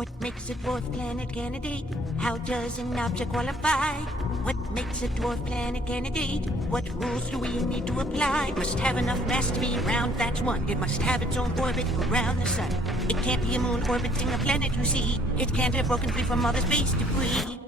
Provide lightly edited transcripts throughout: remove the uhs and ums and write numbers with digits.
What makes a dwarf planet candidate? How does an object qualify? What makes a dwarf planet candidate? What rules do we need to apply? Must have enough mass to be around, that's one. It must have its own orbit around the sun. It can't be a moon orbiting a planet, you see. It can't have broken free from all the space debris.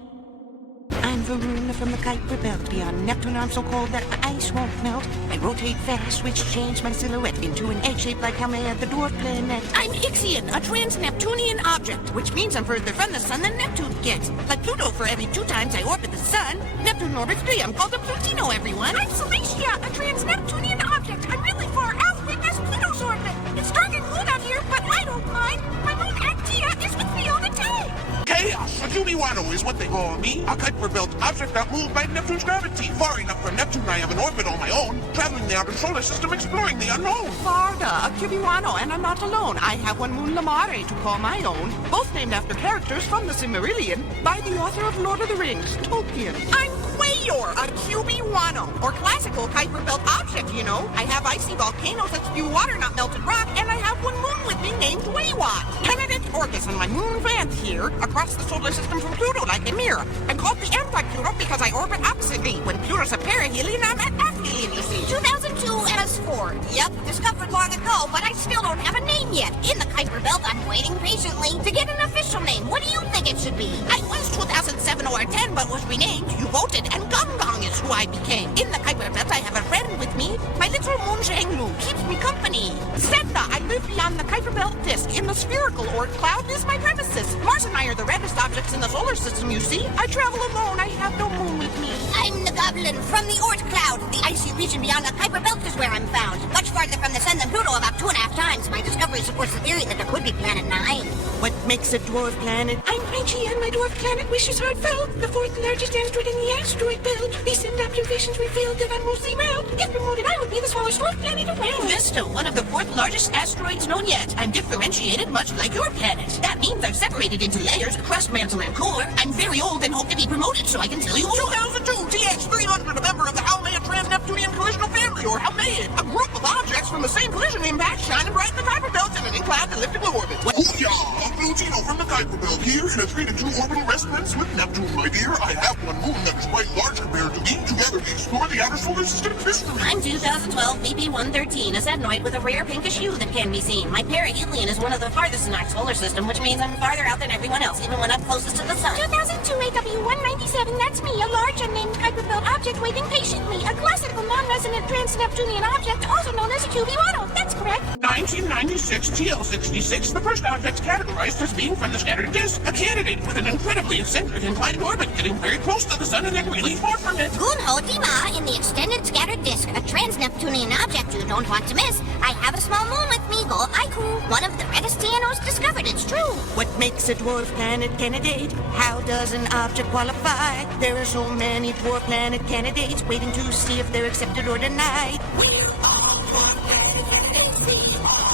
I'm Verona from the Kuiper belt. Beyond Neptune, I'm so cold that my ice won't melt. I rotate fast, which changed my silhouette into an egg shape like Haumea, the dwarf planet. I'm Ixion, a Trans Neptunian Object, which means I'm further from the sun than Neptune gets. Like Pluto, for every 2 times I orbit the sun, Neptune orbits 3. I'm called a Plutino, everyone. I'm Celesia, a Trans Neptunian Object. I'm really far out, witness Pluto's orbit. It's dark and cold out here, but I don't mind. My moon Actia is with me all the time. Chaos! A Cubiwano is what they call me. A Kuiper belt object outmoved by Neptune's gravity. Far enough from Neptune, I have an orbit on my own, traveling the outer solar system, exploring the unknown. Farda, a Cubiwano, and I'm not alone. I have one moon Lamare to call my own, both named after characters from the Silmarillion by the author of Lord of the Rings, Tolkien. I'm Quayor, a Cubiwano, or classical Kuiper belt object, you know. I have icy volcanoes that spew water, not melted rock, and I have one moon with me named Waywat. Candidate Orcus and my moon Vance here, across the solar system from Pluto like a mirror. I'm called the anti-Pluto because I orbit oppositely. When Pluto's a perihelion, I'm an aphelion, you see. 2002 MS4. Yep, discovered long ago, but I still don't have a name yet. In the Kuiper belt, I'm waiting patiently to get an official name. What do you think it should be? I was 2007 or 10, but was renamed. You voted, and Gong Gong is who I became. In the Kuiper belt, I have a friend with me. My little moon Zhenglu keeps me company. Sedna, I live beyond the Kuiper belt disk. In the spherical Oort cloud is my premises. Mars and I are the reddest objects in the solar system, you see. I travel alone. I have no moon with me. I'm the goblin from the Oort cloud. The icy region beyond the Kuiper belt is where I'm found. Much farther from the sun than Pluto, about 2.5 times. My discovery supports the theory that there could be Planet 9. What makes a dwarf planet? I'm Reggie, and my dwarf planet wishes heartfelt. The 4th largest asteroid in the asteroid belt. Recent observations revealed that I'm mostly round. If promoted, I would be the smallest dwarf planet around. Vista, one of the 4th largest asteroids known yet. I'm differentiated much like your planet. That means I've separated into layers, crust, mantle, and core. I'm very old and hope to be promoted so I can tell you more. 2002 TX-300, a member of the Haumea Trans Neptunian collisional family, or Haumea, a group of objects from the same collision impact shining bright in the Kuiper belt in an inclined elliptical orbit. Booyah! A Plutino from the Kuiper belt here in a 3-2 orbital resonance with Neptune, my dear. I have one moon that is quite large compared to me. Together we explore the outer solar system history. I'm 2012 BP-113, a sednoid with a rare pinkish hue that can be seen. My perihelion is one of the farthest in our solar system, which means I'm farther out than everyone else, even when I'm closest to the sun. 2002 AW197, that's me, a large unnamed Kuiper belt object waiting patiently. A classical non-resonant Trans Neptunian object, also known as a Cubiwano. That's correct. 1996 TL66, the first object categorized as being from the scattered disk, a candidate with an incredibly eccentric inclined orbit, getting very close to the sun and then really far from it. Gunho Dima in the extended scattered disk, a Trans Neptunian object you don't want to miss. I have a small moon with me, Go Aiku, one of the reddest TNOs discovered, it's true. What makes a dwarf planet candidate? How does an object qualify? There are so many dwarf planet candidates waiting to see if they're accepted or denied. We're all dwarf planet candidates, we are.